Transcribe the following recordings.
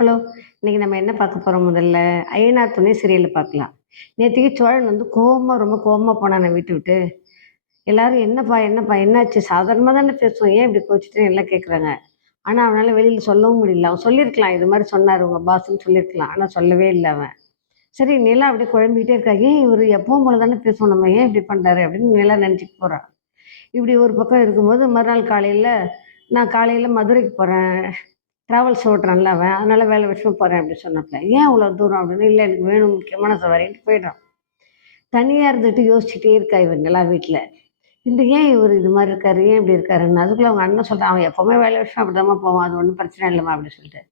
Hello! இன்னைக்கு நம்ம என்ன பார்க்க போறோம் முதல்ல? "ஐயனார் துணை" சீரியல பார்க்கலாம். நேத்திக்கு சோழன் வந்து ரொம்ப கோவமா போனானே வீட்ட விட்டு. எல்லாரும் "என்னப்பா, என்னப்பா என்னாச்சு? சாதாரணமா தானே பேசுவோம். ஏன் இப்படி கோச்சுட்டேன்னு?" எல்லாம் கேட்குறாங்க. ஆனா அவனால வெளியில சொல்லவும் முடியல. அவன் சொல்லியிருக்கலாம், இது மாரி சொன்னாரு உங்க பாஸ்ன்னு சொல்லியிருக்கலாம். ஆனா சொல்லவே இல்ல அவன். சரி நிலா அப்படியே குழம்பிக்கிட்டே இருக்கா. "ஏன் இவரு எப்பவும் போல தானே பேசுவோம் நம்ம, ஏன் இப்படி பண்றாரு?" அப்படின்னு நிலா நினச்சுட்டு போறா. இப்படி ஒரு பக்கம் இருக்கும்போது மறுநாள் காலையில, "நான் காலையில மதுரைக்கு போறேன். டிராவல்ஸ் ஓட்டுறான்ல அவன். அதனால வேலை விஷயமா போறேன்" அப்படின்னு சொன்னாப்புல. "ஏன் அவ்வளோ தூரம்?" அப்படின்னு. "இல்ல எனக்கு வேணும் முக்கியமான சவாரின்ட்டு" போயிடுறான். தனியா இருந்துட்டு யோசிச்சுட்டே இருக்கா இவ நிலா வீட்ல. இந்த ஏன் இவரு இது மாரி இருக்காரு? ஏன் இப்படி இருக்காருன்னு. அதுக்குள்ள அவங்க அண்ணன் சொல்றான், "அவன் எப்பவுமே வேலை விஷயமா அப்படிதாம்மா போவான். அது ஒண்ணும் பிரச்சனை இல்லம்மா" அப்படின்னு சொல்லிட்டு.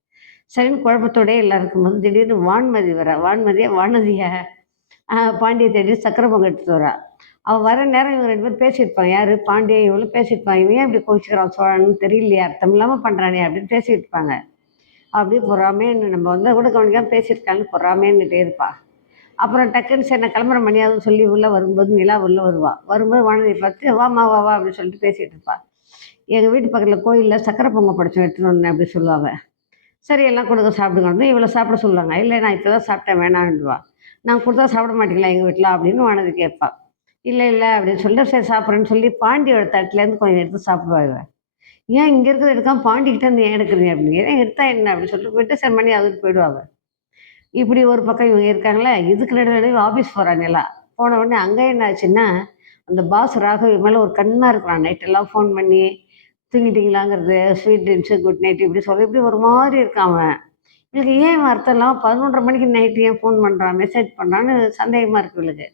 சரின்னு குழப்பத்தோடயே எல்லாம் இருக்கும்போது திடீர்னு வான்மதி வரா. வான்மதியா? வானதியா? பாண்டிய தேடி சக்கரை பொங்கல் எடுத்துட்டு வரா. அவ வர நேரம் இவங்க 2 பேரும் பேசியிருப்பாங்க. யாரு? பாண்டியன் இவளும் பேசியிருப்பாங்க. "இவன் ஏன் இப்படி கோவிச்சுக்கிறான் சோழன்னு தெரியலையே! அர்த்தம் இல்லாம பண்றானே!" அப்படின்னு பேசியிருப்பாங்க. அப்படியே பொறாமைன்னு நம்ம வந்தா கூட கவனிக்காம பேசியிருக்கான்னு பொறாமைன்னுட்டே இருப்பா. அப்புறம் டக்குன்னு சரி நான் கிளம்புற மணியாகுதுன்னு சொல்லி உள்ள வரும்போது நிலா உள்ள வருவா. வரும்போது வானதிய பார்த்து, "வாம்மா வா வா" அப்படின்னு சொல்லிட்டு பேசிட்டு இருப்பா. "எங்க வீட்டு பக்கத்துல கோயில்ல சக்கரை பொங்கல் படைச்சோம் எடுத்துட்டு வந்தேன்" அப்படி சொல்லுவா அவ. சரி எல்லாம் கொடுங்க சாப்பிடுங்கன்னு இவள சாப்பிட சொல்லுவாங்க. "இல்ல நான் இப்ப தான் சாப்பிட்டேன் வேணான்னுடுவா." "நான் குடுத்தா சாப்பிட மாட்டீங்களா எங்க வீட்ல?" அப்படின்னு வானதி கேட்பா. "இல்ல இல்ல" அப்படின்னு சொல்லிட்டு சரி சாப்பிட்றேன்னு சொல்லி பாண்டியோட தட்டுலேருந்து கொஞ்சம் எடுத்து சாப்பிடுவா இவ. "ஏன் இங்க இருக்கிறத எடுக்காம பாண்டிகிட்ட இருந்து ஏன் எடுக்குறீங்க?" அப்படின்னு. "ஏன் எடுத்தா என்ன?" அப்படின்னு சொல்லிட்டு போயிட்டு சரி மணி ஆகுதுன்னு போயிடுவா அவ. இப்படி ஒரு பக்கம் இவங்க இருக்காங்களா, இதுக்கு நடுவுல ஆஃபீஸ் போறா நிலா. போன உடனே அங்க என்ன ஆச்சுன்னா, அந்த பாஸ் ராகவ் இவன் மேல ஒரு கண்ணா இருக்கிறான். நைட்டெல்லாம் ஃபோன் பண்ணி, தூங்கிட்டீங்களாங்கிறது, ஸ்வீட் ட்ரீம்ஸு, குட் நைட் இப்படி சொல்லி இப்படி ஒரு மாதிரி இருக்கான் அவன். இவளுக்கு ஏன் இவன் அர்த்தம் இல்லாம 11:30 மணிக்கு நைட்டு ஏன் ஃபோன் பண்றான், மெசேஜ் பண்றான்னு சந்தேகமா இருக்கு இவளுக்கு.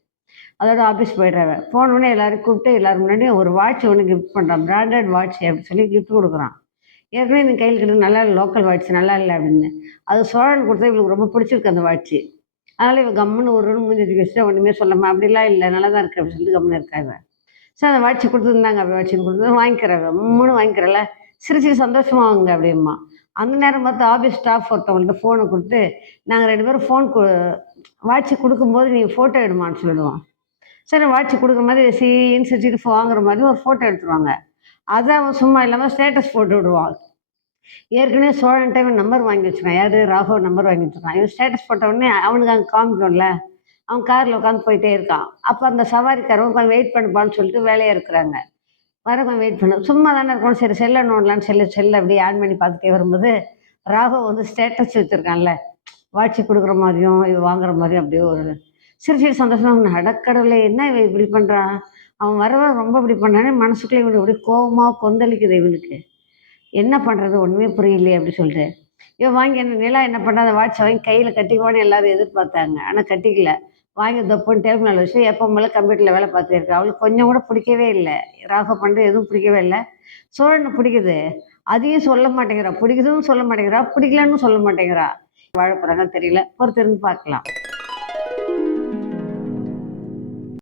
அதோட ஆஃபீஸ் போயிடுறா அவ. போன உடனே எல்லாரையும் கூப்பிட்டு எல்லாரும் முன்னாடியும் ஒரு வாட்ச் ஒண்ணு கிஃப்ட் பண்றான். பிராண்டட் வாட்ச் அப்படின்னு சொல்லி கிஃப்ட் குடுக்குறான். ஏற்கனவே இந்த கையில கிட்டது நல்லா இல்ல லோக்கல் வாட்ச் நல்லா இல்ல அப்படின்னு. அது சோழன் குடுத்தது இவளுக்கு ரொம்ப பிடிச்சிருக்கு அந்த வாட்ச்சு. அதனால இவ கம்முன்னு ஒரு மூஞ்சி தூக்கி வச்சுட்டு ஒண்ணுமே சொல்லாம, "அப்படிலாம் இல்ல நல்லா தான் இருக்கு" அப்படின்னு சொல்லிட்டு கம்முனு இருக்கா இவ. சரி அந்த வாட்ச் குடுத்தது இந்தாங்க அப்படி வாட்ச்சுன்னு குடுத்தது வாங்கிக்கிறா இவ. உம்முன்னு வாங்கிக்கிறல்ல, சிரிச்சுட்டு சந்தோஷமா வாங்குங்க அப்படிம்பா. அந்த நேரம் பார்த்து ஆஃபீஸ் ஸ்டாஃப் ஒருத்தவங்கள்ட்ட ஃபோன குடுத்து, "நாங்க 2 பேரும் வாட்ச் குடுக்கும்போது நீ ஃபோட்டோ எடும்மான்னு" சொல்லிடுவான். சரி வாட்ச் குடுக்குற மாதிரி சீன்னு சிரிச்சுட்டு வாங்குற மாதிரி ஒரு ஃபோட்டோ எடுத்துருவாங்க. அத அவன் சும்மா இல்லாம ஸ்டேட்டஸ் போட்டு விடுவான். ஏற்கனவே சோழன்ட்ட இவன் நம்பர் வாங்கி வச்சுருக்கான். யாரு? ராகவ் நம்பர் வாங்கி வச்சுருக்கான். இவன் ஸ்டேட்டஸ் போட்ட உடனே அவனுக்கு அங்க காமிக்கும்ல. அவன் கார்ல உட்காந்து போயிட்டே இருக்கான். அப்ப அந்த சவாரிக்காரவங்க "கொஞ்சம் வெயிட் பண்ணுப்பான்னு" சொல்லிட்டு வேலையா இருக்கிறாங்க. கொஞ்சம் வெயிட் பண்ணு. சும்மா தானே இருக்கோம். சரி செல்ல நோண்டலான்னு செல்ல அப்படியே ஆன் பண்ணி பார்த்துட்டே வரும்போது, ராகவ் வந்து ஸ்டேட்டஸ் வச்சிருக்கான்ல. வாட்ச் குடுக்குற மாதிரியும், இது வாங்குற மாதிரியும் அப்படியே ஒரு சிரிச்சுட்டு சந்தோஷமா அடக்கடவுளே! என்ன இவன் இப்படி பண்றான்? அவன் வரவன் ரொம்ப இப்படி பண்ணானே மனசுக்குள்ள இவனுக்கு அப்படியே கோவமா கொந்தளிக்குது இவனுக்கு. என்ன பண்றது? ஒண்ணுமே புரியலையே! அப்படி சொல்லிட்டு. இவன் வாங்கி என்ன நிலா என்ன பண்ணா, அந்த வாட்ச வாங்கி கையில கட்டிக்குவான்னு எல்லாரும் எதிர்பார்த்தாங்க. ஆனா கட்டிக்கல. வாங்கி தொப்புன்னு டேபிள் மேல வச்சு எப்பவும் போல கம்ப்யூட்டர்ல வேலை பார்த்துட்டு இருக்கா. அவளுக்கு கொஞ்சம் கூட பிடிக்கவே இல்ல. ராகவ் பண்றது எதுவும் பிடிக்கவே இல்ல. சோழன பிடிக்குது. அதையும் சொல்ல மாட்டேங்கிறா. பிடிக்குதுன்னு சொல்ல மாட்டேங்கிறா. பிடிக்கலன்னு சொல்ல மாட்டேங்கிறா. வாழ போறாங்கன்னு தெரியல. பொறுத்திருந்து பார்க்கலாம்.